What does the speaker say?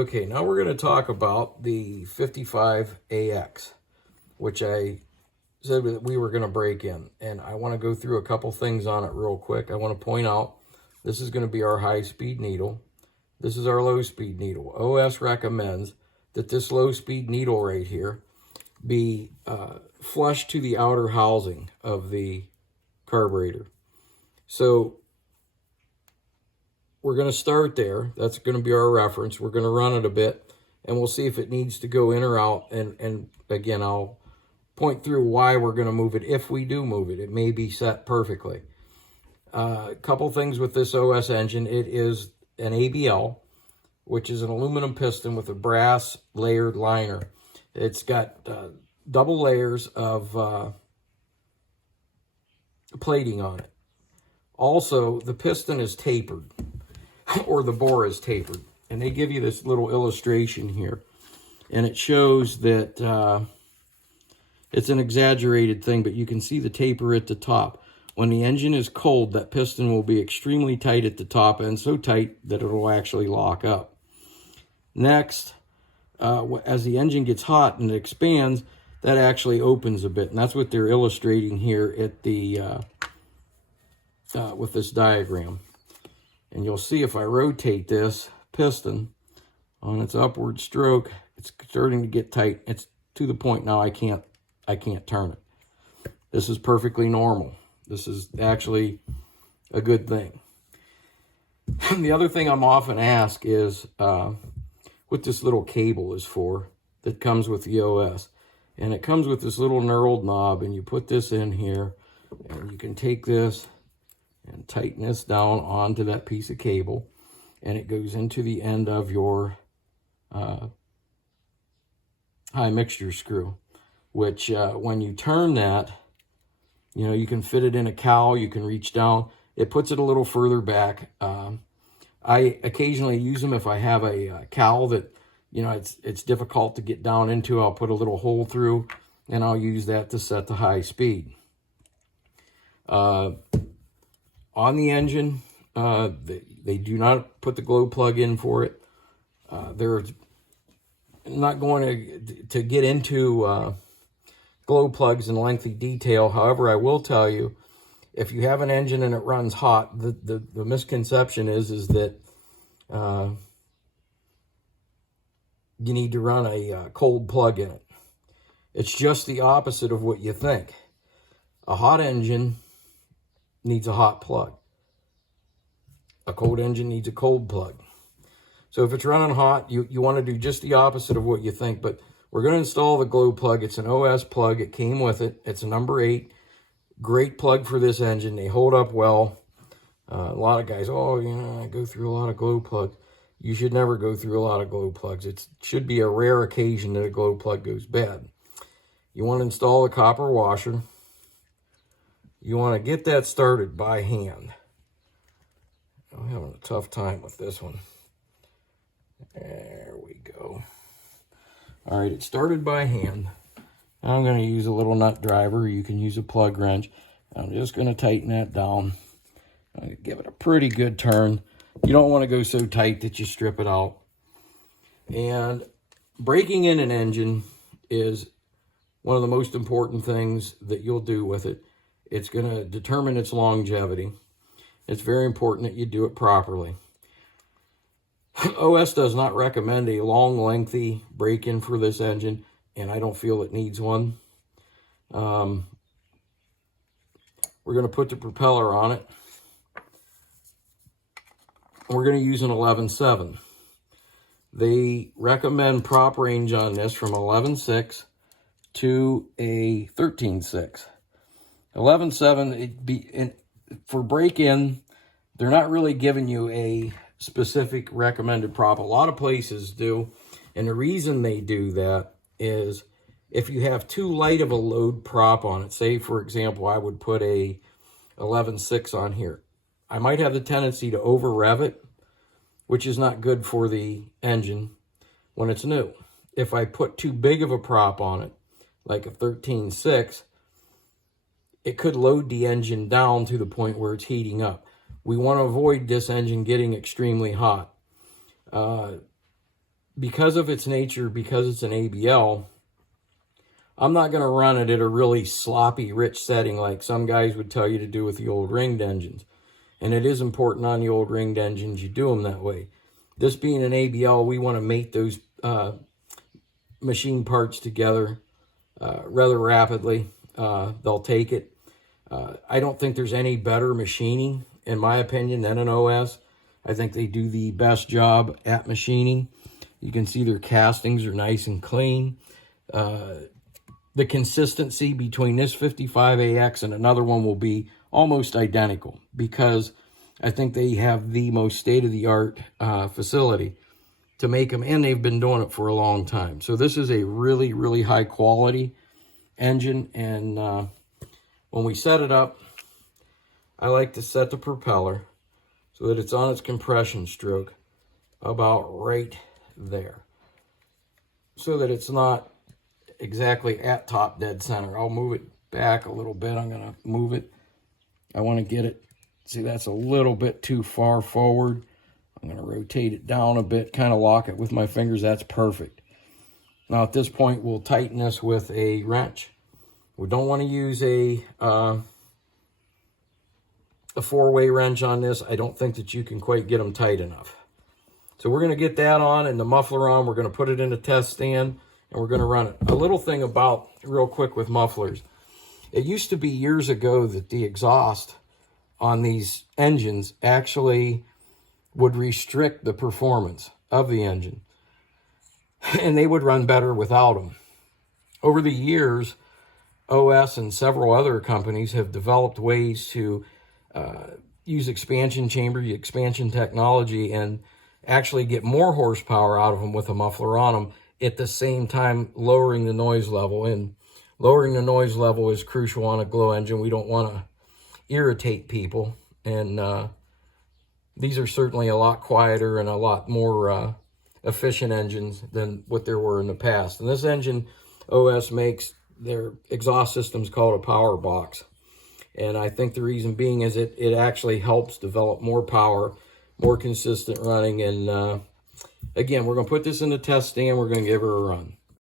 Okay, now we're going to talk about the 55AX, which I said that we were going to break in. And I want to go through a couple things on it real quick. I want to point out this is going to be our high-speed needle. This is our low-speed needle. OS recommends that this low-speed needle right here be flush to the outer housing of the carburetor. So we're going to start there. That's going to be our reference. We're going to run it a bit, and we'll see if it needs to go in or out. And again, I'll point through why we're going to move it. If we do move it, it may be set perfectly. A couple things with this OS engine. It is an ABL, which is an aluminum piston with a brass layered liner. It's got double layers of plating on it. Also, the piston is tapered, or the bore is tapered. And they give you this little illustration here. And it shows that it's an exaggerated thing, but you can see the taper at the top. When the engine is cold, that piston will be extremely tight at the top, and so tight that it will actually lock up. Next, as the engine gets hot and it expands, that actually opens a bit. And that's what they're illustrating here at the with this diagram. And you'll see if I rotate this piston on its upward stroke, it's starting to get tight. It's to the point now I can't turn it. This is perfectly normal. This is actually a good thing. The other thing I'm often asked is what this little cable is for that comes with the OS. And it comes with this little knurled knob, and you put this in here, and you can take this and tighten this down onto that piece of cable, and it goes into the end of your high mixture screw, which when you turn that, you know, you can fit it in a cowl, you can reach down. It puts it a little further back. I occasionally use them if I have a cowl that, you know, it's difficult to get down into. I'll put a little hole through, and I'll use that to set the high speed. On the engine, they do not put the glow plug in for it. They're not going to get into glow plugs in lengthy detail. However, I will tell you, if you have an engine and it runs hot, the misconception is that you need to run a cold plug in it. It's just the opposite of what you think. A hot engine needs a hot plug. A cold engine needs a cold plug. So if it's running hot, you want to do just the opposite of what you think. But we're going to install the glow plug. It's an OS plug. It came with it. It's a number 8. Great plug for this engine. They hold up well. A lot of guys, oh, you know, I go through a lot of glow plugs. You should never go through a lot of glow plugs. It should be a rare occasion that a glow plug goes bad. You want to install a copper washer. You want to get that started by hand. I'm having a tough time with this one. There we go. All right, it started by hand. Now I'm going to use a little nut driver. You can use a plug wrench. I'm just going to tighten that down. I'm going to give it a pretty good turn. You don't want to go so tight that you strip it out. And breaking in an engine is one of the most important things that you'll do with it. It's going to determine its longevity. It's very important that you do it properly. OS does not recommend a long, lengthy break-in for this engine, and I don't feel it needs one. We're going to put the propeller on it. We're going to use an 11.7. They recommend prop range on this from 11.6 to a 13.6. 11.7, for break-in, they're not really giving you a specific recommended prop. A lot of places do, and the reason they do that is if you have too light of a load prop on it, say, for example, I would put a 11.6 on here. I might have the tendency to over-rev it, which is not good for the engine when it's new. If I put too big of a prop on it, like a 13.6, it could load the engine down to the point where it's heating up. We want to avoid this engine getting extremely hot. because of its nature, because it's an ABL, I'm not going to run it at a really sloppy, rich setting like some guys would tell you to do with the old ringed engines. And it is important on the old ringed engines you do them that way. This being an ABL, we want to mate those machine parts together rather rapidly. They'll take it. I don't think there's any better machining, in my opinion, than an OS. I think they do the best job at machining. You can see their castings are nice and clean. The consistency between this 55AX and another one will be almost identical, because I think they have the most state-of-the-art facility to make them, and they've been doing it for a long time. So this is a really, really high quality engine, and when we set it up, I like to set the propeller so that it's on its compression stroke about right there, so that it's not exactly at top dead center. I'll move it back a little bit. I'm going to move it. I want to get it, see, that's a little bit too far forward. I'm going to rotate it down a bit, kind of lock it with my fingers. That's perfect. Now at this point, we'll tighten this with a wrench. We don't want to use a four-way wrench on this. I don't think that you can quite get them tight enough. So we're going to get that on and the muffler on. We're going to put it in a test stand and we're going to run it. A little thing about, real quick, with mufflers. It used to be years ago that the exhaust on these engines actually would restrict the performance of the engine, and they would run better without them. Over the years, OS and several other companies have developed ways to use expansion chamber, expansion technology, and actually get more horsepower out of them with a muffler on them, at the same time lowering the noise level. And lowering the noise level is crucial on a glow engine. We don't want to irritate people, and these are certainly a lot quieter and a lot more efficient engines than what there were in the past. And this engine, OS makes their exhaust system's called a power box. And I think the reason being is it actually helps develop more power, more consistent running. And again, we're going to put this in the test stand. We're going to give her a run.